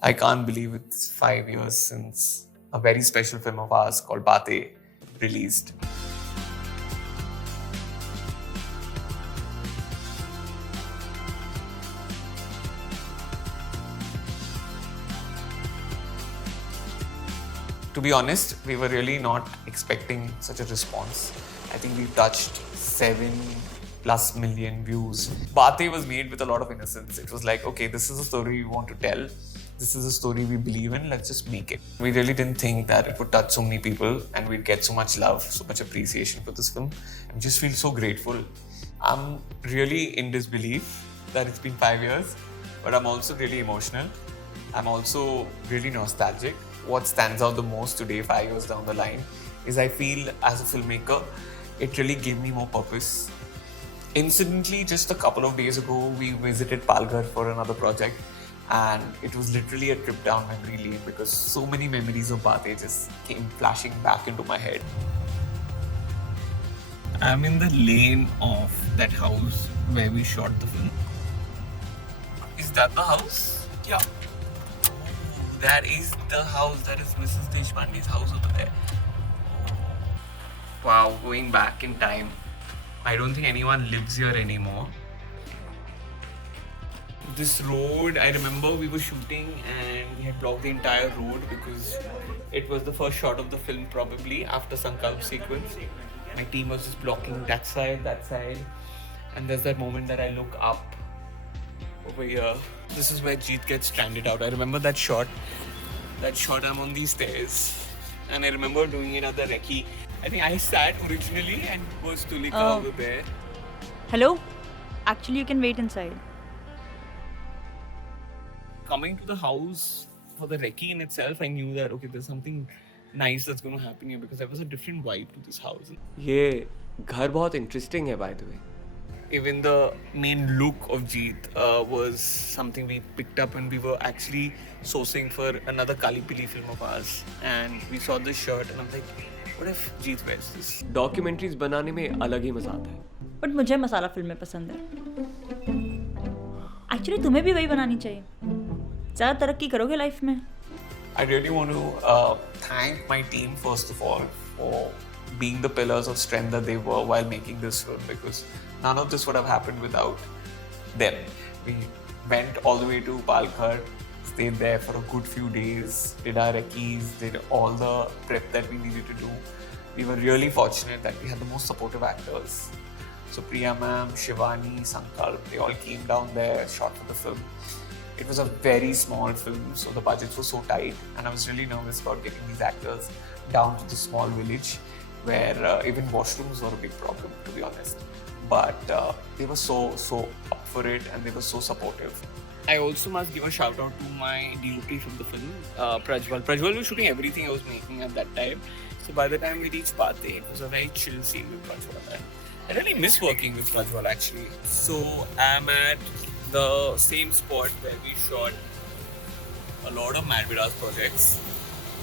I can't believe it's 5 years since a very special film of ours called Bate released. To be honest, we were really not expecting such a response. I think we touched 7+ million views. Bate was made with a lot of innocence. It was like, okay, this is a story we want to tell. This is a story we believe in. Let's just make it. We really didn't think that it would touch so many people and we'd get so much love, so much appreciation for this film. I just feel so grateful. I'm really in disbelief that it's been 5 years, but I'm also really emotional. I'm also really nostalgic. What stands out the most today, 5 years down the line, is I feel as a filmmaker, it really gave me more purpose. Incidentally, just a couple of days ago, we visited Palghar for another project, and it was literally a trip down memory lane because so many memories of Bate just came flashing back into my head. I'm in the lane of that house where we shot the film. Is that the house? Yeah. That is the house. That is Mrs. Deshpande's house over there. Wow, going back in time. I don't think anyone lives here anymore. This road, I remember we were shooting and we had blocked the entire road because it was the first shot of the film, probably after Sankalp sequence. My team was just blocking that side, and there's that moment that I look up over here. This is where Jeet gets stranded out. I remember that shot. I'm on these stairs, and I remember doing it at the recce. I think I sat originally and was Tulika over there. Hello? Actually, you can wait inside. Coming to the house for the recce in itself, I knew that okay, there's something nice that's going to happen here because there was a different vibe to this house. ये घर बहुत interesting है by the way. Even the main look of Jeet was something we picked up when we were actually sourcing for another Kali Pili film of ours, and we saw this shirt and I'm like, what if Jeet wears this? Documentaries बनाने में अलग ही मजा आता है. But मुझे मसाला फिल्में पसंद है. एक्चुअली तुम्हें भी वही बनानी चाहिए. ज़्यादा तरक्की करोगे लाइफ में. I really want to thank my team first of all for being the pillars of strength that they were while making this film, because none of this would have happened without them. We went all the way to Palghar, stayed there for a good few days, did our recce's, did all the prep that we needed to do. We were really fortunate that we had the most supportive actors. So Priya ma'am, Shivani, Sankalp, they all came down there, shot for the film. It was a very small film, so the budgets were so tight, and I was really nervous about getting these actors down to the small village where even washrooms were a big problem, to be honest. But they were so up for it, and they were so supportive. I also must give a shout out to my DOP from the film, Prajwal. Prajwal was shooting everything I was making at that time. So by the time we reached Bate, it was a very chill scene with Prajwal. And I really miss working with Prajwal actually. So I'm at the same spot where we shot a lot of Mad Vidas projects.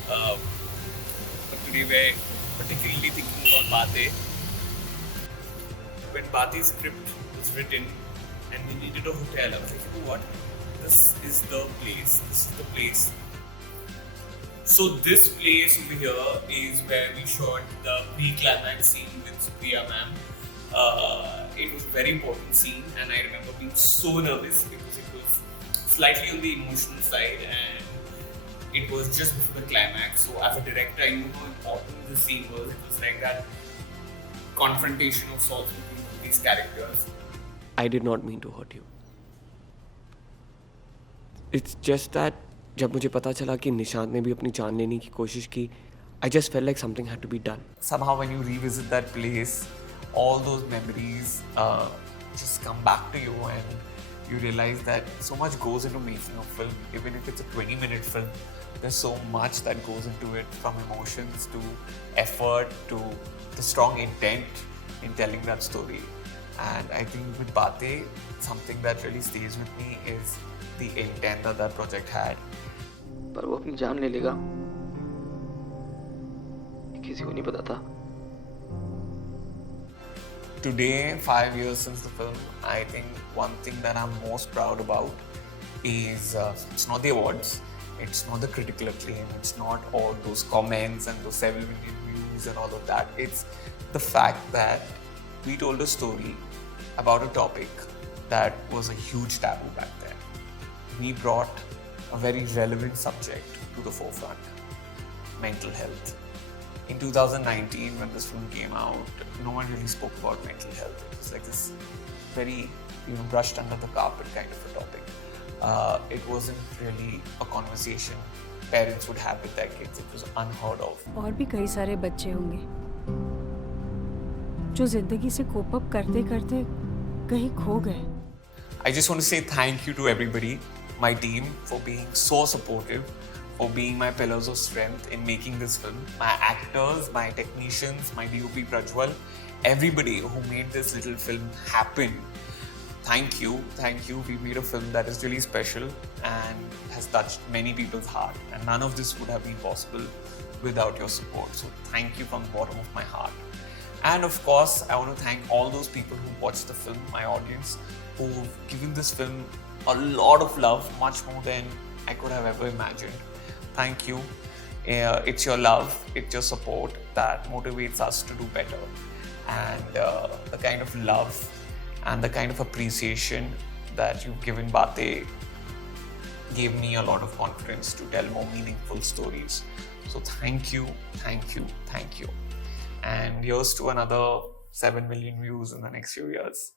But today we're particularly thinking about Bate. When Bate's script was written and we needed a hotel, I was like, you know what? This is the place. So this place over here is where we shot the pre-climax scene with Supriya ma'am. It was a very important scene, and I remember being so nervous because it was slightly on the emotional side and it was just before the climax. So as a director, I knew how important the scene was. It was like that confrontation of sorts between these characters. I did not mean to hurt you. It's just that जब मुझे पता चला कि निशांत ने भी अपनी जान लेने की कोशिश की, I just felt like something had to be done. Somehow when you revisit that place, all those memories just come back to you, and you realize that so much goes into making a film. Even if it's a 20-minute film, there's so much that goes into it, from emotions to effort to the strong intent in telling that story. And I think with Bate, something that really stays with me is the intent that that project had. पर वो अपनी जान ले लेगा, किसी को नहीं पता था. Today, 5 years since the film, I think one thing that I'm most proud about is it's not the awards, It's not the critical acclaim. It's not all those comments and those 7 million views and all of that. It's the fact that we told a story about a topic that was a huge taboo back then. We brought a very relevant subject to the forefront: mental health. In 2019, when this film came out, no one really spoke about mental health. It was like this very, brushed under the carpet kind of a topic. It wasn't really a conversation parents would have with their kids. It was unheard of. और भी कई सारे बच्चे होंगे जो जिंदगी से cope up करते करते कहीं खो गए. I just want to say thank you to everybody, my team, for being so supportive, for being my pillars of strength in making this film. My actors, my technicians, my DOP Prajwal, everybody who made this little film happen. Thank you, thank you. We made a film that is really special and has touched many people's heart. And none of this would have been possible without your support. So thank you from the bottom of my heart. And of course, I want to thank all those people who watched the film, my audience, who've given this film a lot of love, much more than I could have ever imagined. Thank you. It's your love, it's your support that motivates us to do better. And the kind of love and the kind of appreciation that you've given Bate gave me a lot of confidence to tell more meaningful stories. So thank you, thank you, thank you. And here's to another 7 million views in the next few years.